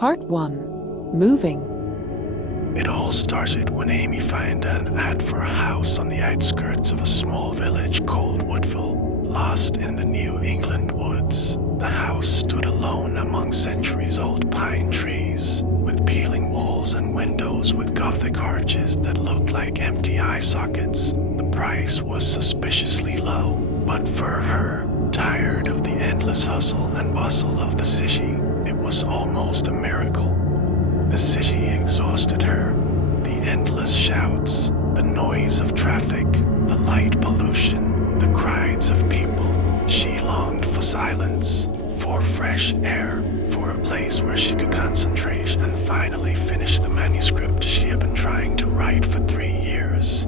Part 1. Moving. It all started when Amy found an ad for a house on the outskirts of a small village called Woodville, lost in the New England woods. The house stood alone among centuries-old pine trees, with peeling walls and windows with Gothic arches that looked like empty eye sockets. The price was suspiciously low, but for her, tired of the endless hustle and bustle of the city, it was almost a miracle. The city exhausted her. The endless shouts, the noise of traffic, the light pollution, the crowds of people. She longed for silence, for fresh air, for a place where she could concentrate and finally finish the manuscript she had been trying to write for 3 years.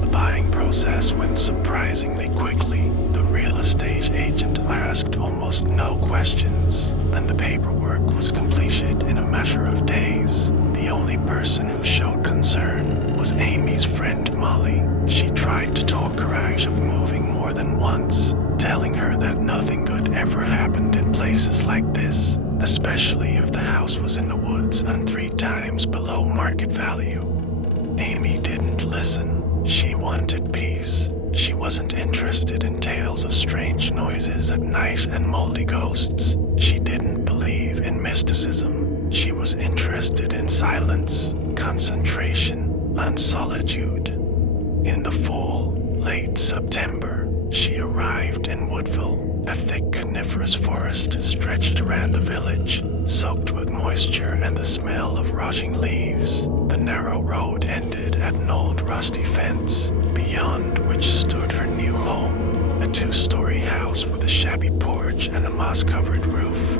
The buying process went surprisingly quickly. The real estate agent asked almost no questions, and the paperwork was completed in a matter of days. The only person who showed concern was Amy's friend Molly. She tried to talk her out of moving more than once, telling her that nothing good ever happened in places like this, especially if the house was in the woods and 3 times below market value. Amy didn't listen. She wanted peace. She wasn't interested in tales of strange noises at night and moldy ghosts. She didn't believe in mysticism. She was interested in silence, concentration, and solitude. In the fall, late September, she arrived in Woodville. A thick coniferous forest stretched around the village, soaked with moisture and the smell of rotting leaves. The narrow road ended at an old rusty fence, beyond which stood her new home, a 2-story house with a shabby porch and a moss-covered roof.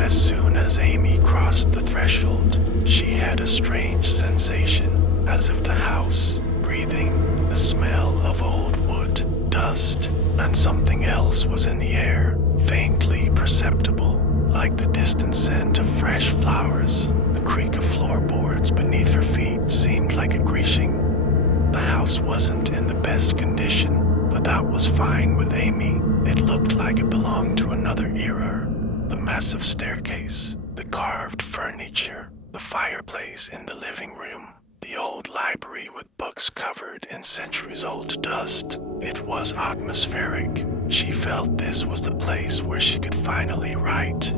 As soon as Amy crossed the threshold, she had a strange sensation, as if the house, breathing the smell of old wood, dust, and something else was in the air, faintly perceptible, like the distant scent of fresh flowers. The creak of floorboards beneath her feet seemed like a greeting. The house wasn't in the best condition, but that was fine with Amy. It looked like it belonged to another era. The massive staircase, the carved furniture, the fireplace in the living room, the old library with books covered in centuries-old dust. It was atmospheric. She felt this was the place where she could finally write.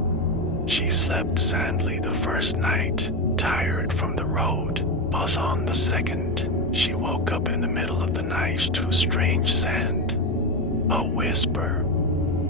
She slept soundly the first night, tired from the road, but on the second, she woke up in the middle of the night to a strange sound. A whisper.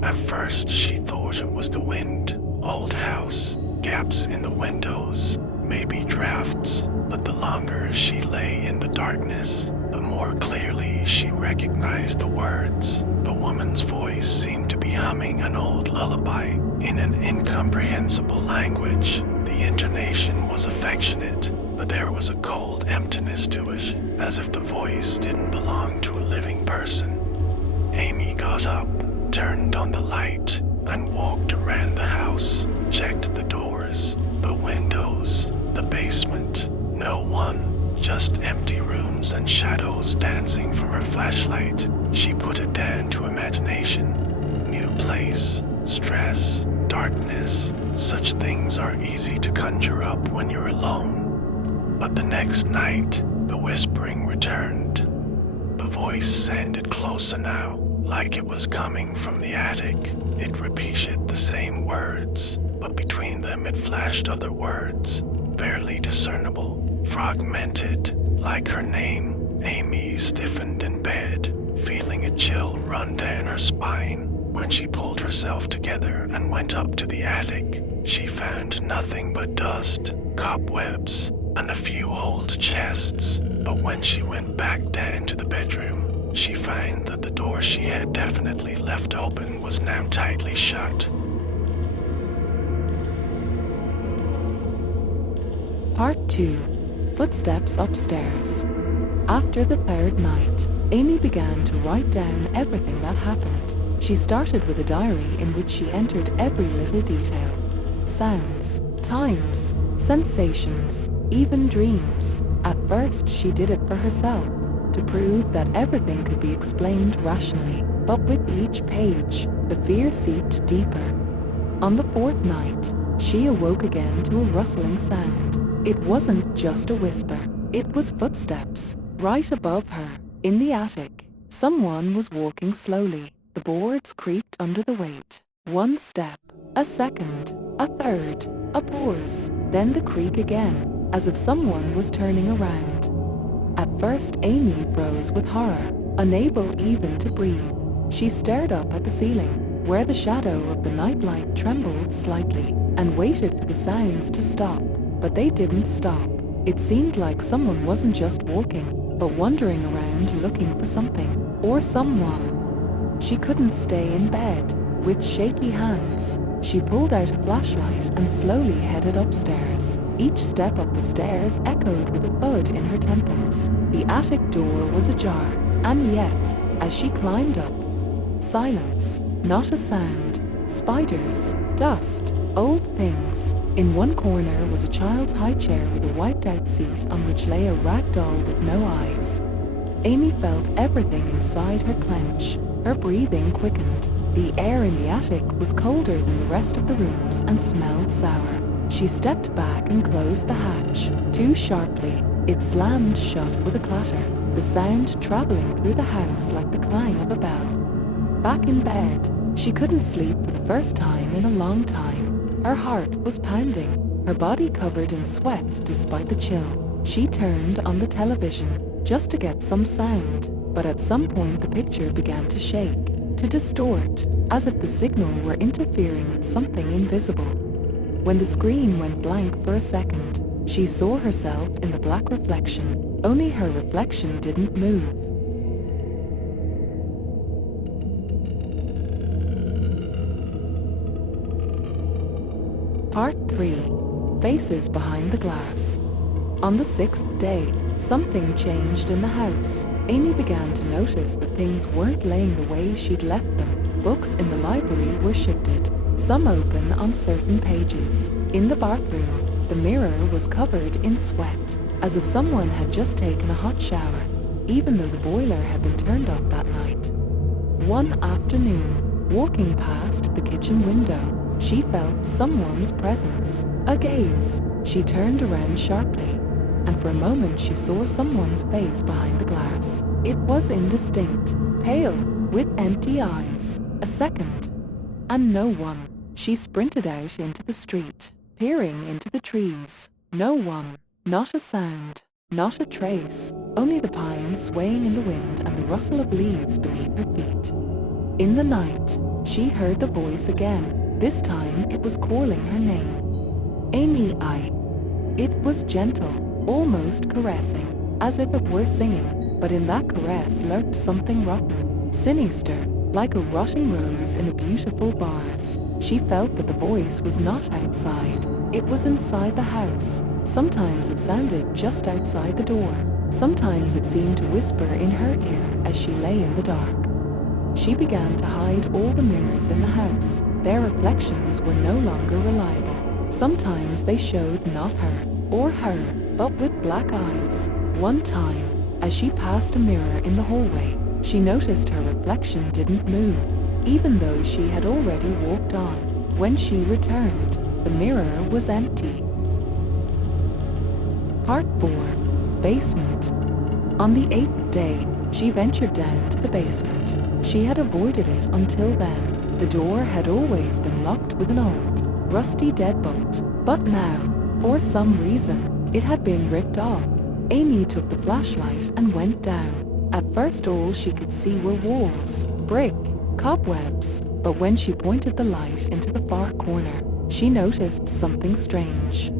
At first, she thought it was the wind. Old house, gaps in the windows, maybe drafts. But the longer she lay in the darkness, the more clearly she recognized the words. The woman's voice seemed to be humming an old lullaby in an incomprehensible language. The intonation was affectionate, but there was a cold emptiness to it, as if the voice didn't belong to a living person. Amy got up, turned on the light, and walked around the house, checked the doors, the windows, the basement. No one, just empty rooms and shadows dancing from her flashlight. She put it down to imagination. New place, stress, darkness. Such things are easy to conjure up when you're alone. But the next night, the whispering returned. The voice sounded closer now, like it was coming from the attic. It repeated the same words, but between them it flashed other words, barely discernible, fragmented, like her name. Amy stiffened in bed, feeling a chill run down her spine. When she pulled herself together and went up to the attic, she found nothing but dust, cobwebs, and a few old chests. But when she went back down to the bedroom, she found that the door she had definitely left open was now tightly shut. Part 2. Footsteps upstairs. After the 3rd night, Amy began to write down everything that happened. She started with a diary in which she entered every little detail. Sounds, times, sensations, even dreams. At first she did it for herself, to prove that everything could be explained rationally. But with each page, the fear seeped deeper. On the 4th night, she awoke again to a rustling sound. It wasn't just a whisper. It was footsteps. Right above her, in the attic, someone was walking slowly. The boards creaked under the weight. One step, a second, a third, a pause, then the creak again, as if someone was turning around. At first, Amy froze with horror, unable even to breathe. She stared up at the ceiling, where the shadow of the nightlight trembled slightly, and waited for the sounds to stop. But they didn't stop. It seemed like someone wasn't just walking, but wandering around looking for something, or someone. She couldn't stay in bed. With shaky hands, she pulled out a flashlight and slowly headed upstairs. Each step up the stairs echoed with a thud in her temples. The attic door was ajar, and yet, as she climbed up, silence, not a sound. Spiders, dust, old things. In one corner was a child's high chair with a wiped-out seat on which lay a rag doll with no eyes. Amy felt everything inside her clench. Her breathing quickened. The air in the attic was colder than the rest of the rooms and smelled sour. She stepped back and closed the hatch, too sharply. It slammed shut with a clatter, the sound traveling through the house like the clang of a bell. Back in bed, she couldn't sleep for the first time in a long time. Her heart was pounding, her body covered in sweat despite the chill. She turned on the television, just to get some sound, but at some point the picture began to shake, to distort, as if the signal were interfering with something invisible. When the screen went blank for a second, she saw herself in the black reflection, only her reflection didn't move. Part 3. Faces Behind the Glass. On the 6th day, something changed in the house. Amy began to notice that things weren't laying the way she'd left them. Books in the library were shifted, some open on certain pages. In the bathroom, the mirror was covered in sweat, as if someone had just taken a hot shower, even though the boiler had been turned off that night. One afternoon, walking past the kitchen window, she felt someone's presence, a gaze. She turned around sharply, and for a moment she saw someone's face behind the glass. It was indistinct, pale, with empty eyes. A second, and no one. She sprinted out into the street, peering into the trees. No one, not a sound, not a trace, only the pines swaying in the wind and the rustle of leaves beneath her feet. In the night, she heard the voice again. This time it was calling her name. Amy. It was gentle, almost caressing, as if it were singing, but in that caress lurked something rotten, sinister, like a rotting rose in a beautiful vase. She felt that the voice was not outside, it was inside the house. Sometimes it sounded just outside the door. Sometimes it seemed to whisper in her ear as she lay in the dark. She began to hide all the mirrors in the house. Their reflections were no longer reliable. Sometimes they showed not her, or her, but with black eyes. One time, as she passed a mirror in the hallway, she noticed her reflection didn't move, even though she had already walked on. When she returned, the mirror was empty. Part 4. Basement. On the 8th day, she ventured down to the basement. She had avoided it until then. The door had always been locked with an old, rusty deadbolt, but now, for some reason, it had been ripped off. Amy took the flashlight and went down. At first all she could see were walls, brick, cobwebs, but when she pointed the light into the far corner, she noticed something strange.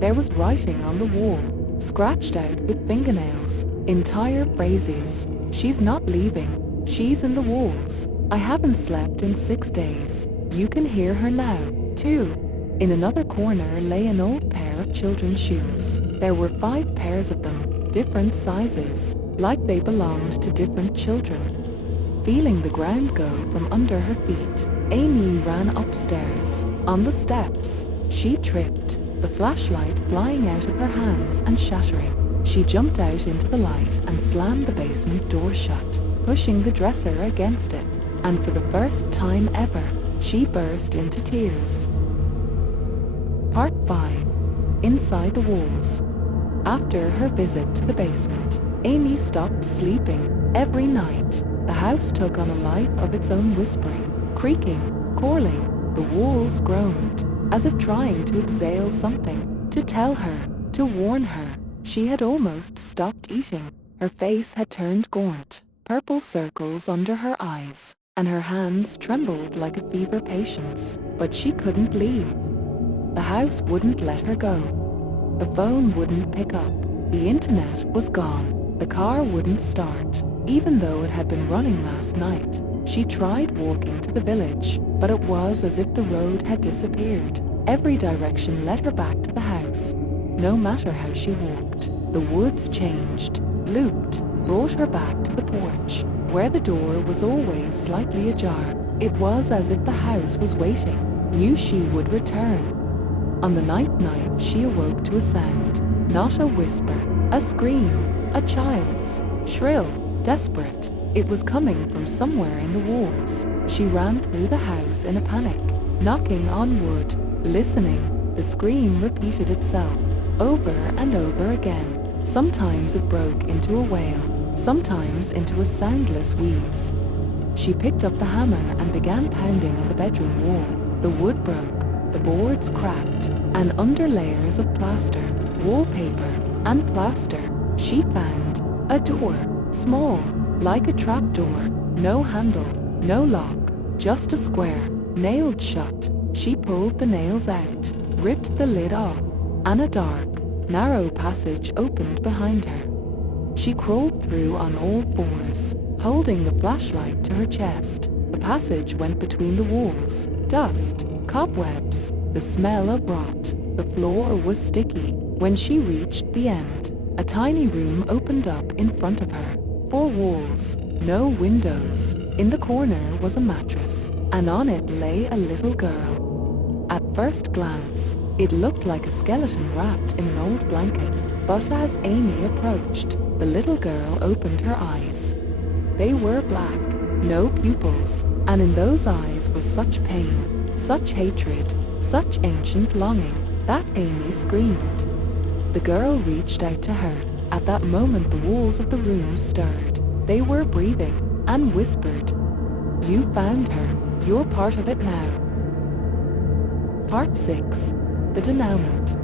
There was writing on the wall, scratched out with fingernails, entire phrases. She's not leaving, she's in the walls. I haven't slept in 6 days. You can hear her now, too. In another corner lay an old pair of children's shoes. There were 5 pairs of them, different sizes, like they belonged to different children. Feeling the ground go from under her feet, Amy ran upstairs. On the steps, she tripped, the flashlight flying out of her hands and shattering. She jumped out into the light and slammed the basement door shut, pushing the dresser against it. And for the first time ever, she burst into tears. Part 5. Inside the Walls. After her visit to the basement, Amy stopped sleeping. Every night, the house took on a life of its own, whispering, creaking, calling. The walls groaned, as if trying to exhale something, to tell her, to warn her. She had almost stopped eating. Her face had turned gaunt, purple circles under her eyes, and her hands trembled like a fever patient's. But she couldn't leave. The house wouldn't let her go. The phone wouldn't pick up. The internet was gone. The car wouldn't start, even though it had been running last night. She tried walking to the village, but it was as if the road had disappeared. Every direction led her back to the house. No matter how she walked, the woods changed, looped, brought her back to the porch, where the door was always slightly ajar. It was as if the house was waiting, knew she would return. On the ninth night she awoke to a sound, not a whisper, a scream, a child's, shrill, desperate. It was coming from somewhere in the walls. She ran through the house in a panic, knocking on wood, listening. The scream repeated itself, over and over again. Sometimes it broke into a wail, sometimes into a soundless wheeze. She picked up the hammer and began pounding on the bedroom wall. The wood broke, the boards cracked, and under layers of plaster, wallpaper, and plaster, she found a door, small, like a trapdoor, no handle, no lock, just a square, nailed shut. She pulled the nails out, ripped the lid off, and a dark, narrow passage opened behind her. She crawled through on all fours, holding the flashlight to her chest. The passage went between the walls, dust, cobwebs, the smell of rot. The floor was sticky. When she reached the end, a tiny room opened up in front of her. 4 walls, no windows. In the corner was a mattress, and on it lay a little girl. At first glance, it looked like a skeleton wrapped in an old blanket, but as Amy approached, the little girl opened her eyes. They were black, no pupils, and in those eyes was such pain, such hatred, such ancient longing, that Amy screamed. The girl reached out to her. At that moment the walls of the room stirred. They were breathing, and whispered, "You found her. You're part of it now." Part 6. The Denouement.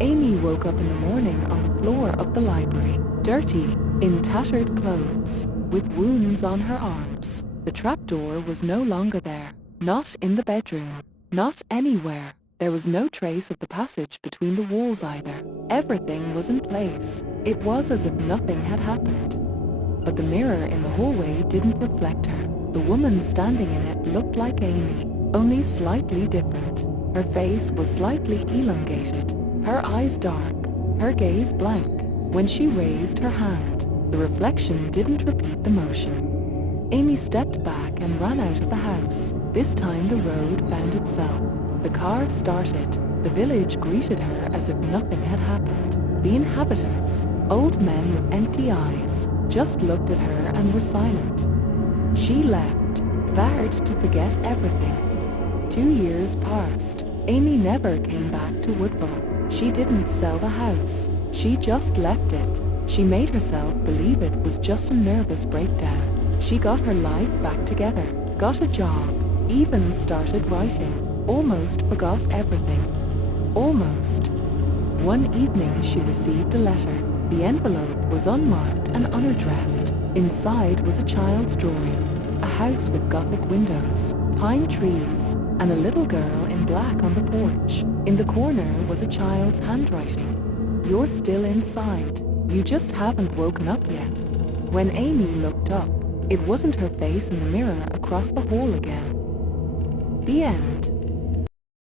Amy woke up in the morning on the floor of the library, dirty, in tattered clothes, with wounds on her arms. The trapdoor was no longer there, not in the bedroom, not anywhere. There was no trace of the passage between the walls either. Everything was in place. It was as if nothing had happened. But the mirror in the hallway didn't reflect her. The woman standing in it looked like Amy, only slightly different. Her face was slightly elongated, her eyes dark, her gaze blank. When she raised her hand, the reflection didn't repeat the motion. Amy stepped back and ran out of the house. This time the road found itself. The car started. The village greeted her as if nothing had happened. The inhabitants, old men with empty eyes, just looked at her and were silent. She left, vowed to forget everything. 2 years passed. Amy never came back to Woodville. She didn't sell the house. She just left it. She made herself believe it was just a nervous breakdown. She got her life back together, got a job, even started writing. Almost forgot everything. Almost. One evening she received a letter. The envelope was unmarked and unaddressed. Inside was a child's drawing, a house with Gothic windows, pine trees, and a little girl in black on the porch. In the corner was a child's handwriting. "You're still inside. You just haven't woken up yet." When Amy looked up, it wasn't her face in the mirror across the hall again. The end.